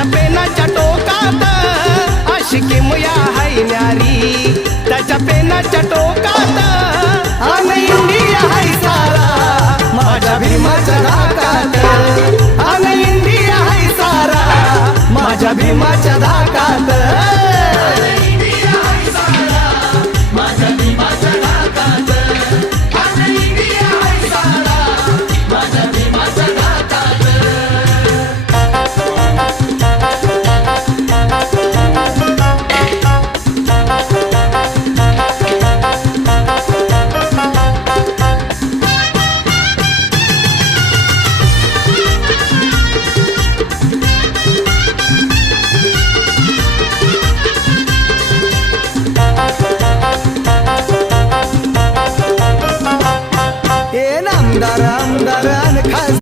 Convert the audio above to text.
त्याच्या पेनाच्या टोकात आशिकी मुया हाय न्यारी, त्याच्या पेनाच्या टोकात आणि